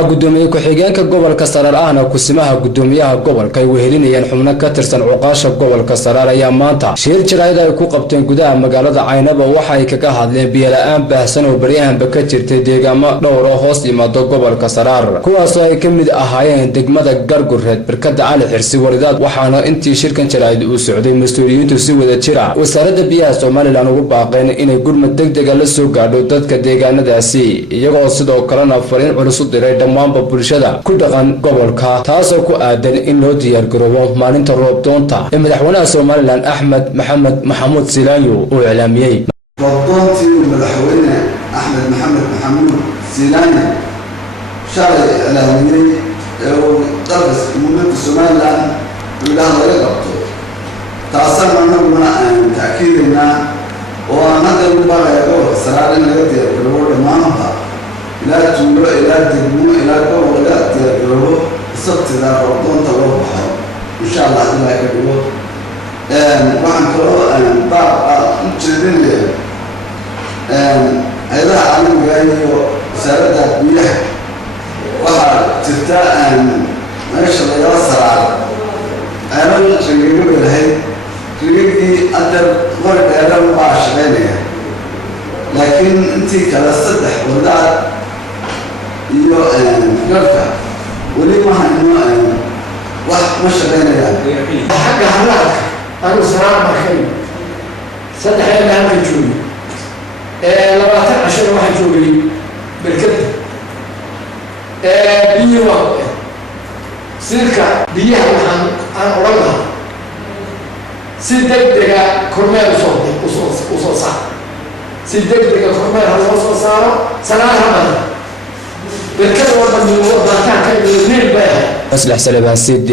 gudoomiye ku-xigeenka gobolka Saraar ahna kusimaha gudoomiyaha gobolka ay wehelinayeen xubno ka tirsan cuqaasha gobolka Saraar ayaa maanta shir jirayd ay ku qabteen gudaha magaalada Caynaba waxa ay kaga hadleen biyo la'aan baahsan oo baryahanba ka jirtay deegaamo dhowr oo hoos yimaado gobolka Saraar kuwaas oo ay ka mid ahaayeen degmada Gargureed barkada Cali Xirsi Waridaad waxaana intii shirkan jirayd uu socday mas'uuliyiintu si wada jira wasaaradda biyaha Soomaaliland ugu baaqeen inay gurmad degdeg ah la soo gaadho dadka deegaanadaasi iyagoo sidoo kalena fariin culus u diray dhammaanba bulshada ku dhaqan gobolka taasoo ku aadan in loo diyaar garoobo maalinta roob doonta ee madaxweynaha Soomaaliland Axmed Maxamuud Silaanyo uu iclaamiyay roob doontii madaxweyne Axmed Maxamuud Silaanyo shalay iclaamiyay oo dalka Soomaaliland ilaah laga qabto taasana anaguna aan taakiidina oo aan hadda u baaqayo Saraar in laga diyaar garoobo dhammaanba لا تقول إلى الدنيا إلى قوم لا تقولوا صدق ذا ربنا توبه إن شاء الله لا يقولوا وعن كلام بعض مجرين هذا عالم جاي سرد بيه وحد تتاء ما شاء الله يسرع أنا شغيل بالهي شغيل أدر غير أدر بعشرينه لكن أنتي كلا صدق ولا iyo garka wali ma hayno wax ma shaqeynayaan xagga halka anu Saraar markay saddex aan ka joogo 20 waxa joogay barkad biyo sirka biyaha waxaan aan oran si degdeg ah kormeer soo saar si degdeg ah kormeer soo saaro Saraar بالكذا والله من وضع كان كذا من البيع. أصلح سلبها سيد